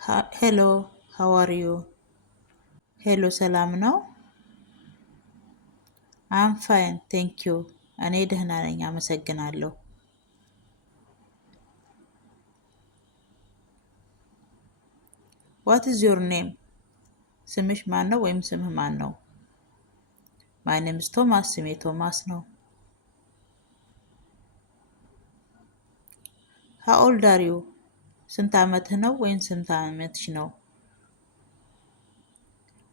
Hello, how are you? Hello, ሰላም ነው? I'm fine, thank you. እኔ ደህና ነኝ፣ አመሰግናለሁ። What is your name? ስምሽ ማን ነው ወይም ስምህ ማን ነው? My name is Thomas. ስሜ ቶማስ ነው። How old are you? ስንት ዓመትህ ነው ወይም ስንት ዓመትሽ ነው?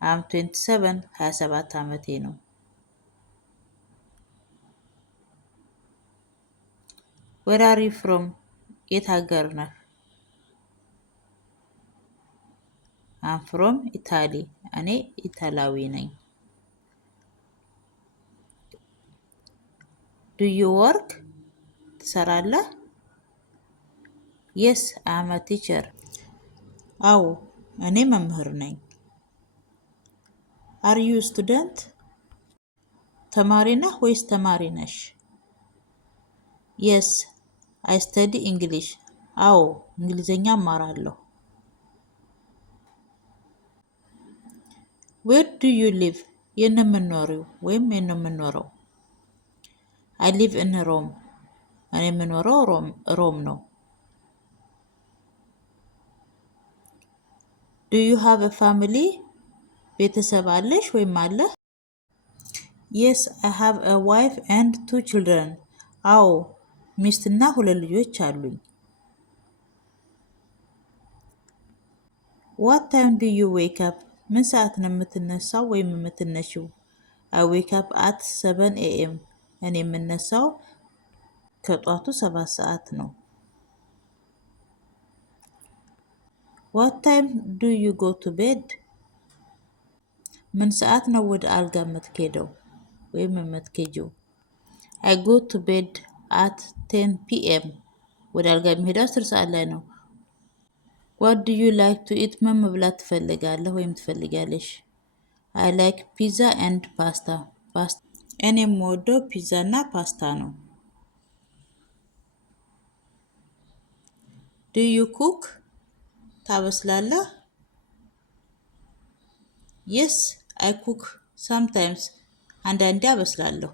I'm 27, 27 ዓመቴ ነው። Where are you from? የት ሀገር ነህ? I'm from Italy. እኔ ኢታሊያዊ ነኝ። Do you work? ትሰራለህ? Yes, I'm a teacher. አዎ፣ እኔ መምህር ነኝ። Are you a student? ተማሪ ነህ ወይስ ተማሪ ነሽ? Yes, I study English. አዎ፣ እንግሊዘኛ እማራለሁ። Where do you live? የት ነው የምትኖሪው ወይም የት ነው የምትኖረው? I live in Rome. እኔ የምኖረው ሮም ነው። Do you have a family? ቤተሰብ አለሽ ወይም አለህ? Yes, I have a wife and two children. አዎ፣ ሚስትና ሁለት ልጆች አሉኝ። What time do you wake up? ምን ሰዓት ነው የምትነሳው ወይም የምትነሺው? I wake up at 7 a.m. እኔ የምነሳው ከጧቱ 7 ሰዓት ነው። What time do you go to bed? ምን ሰዓት ነው ወደ አልጋ የምትሄደው ወይም የምትሄጂው? I go to bed at 10 p.m. ወደ አልጋ የሚሄደው 10 ሰዓት ላይ ነው። What do you like to eat? ምን መብላት ትፈልጋለህ ወይም ትፈልጊያለሽ? I like pizza and pasta. እኔ የምወደው ፒዛ እና ፓስታ ነው። Do you cook? ታበስላለህ? Yes, I cook sometimes. አንዳንዴ አበስላለሁ።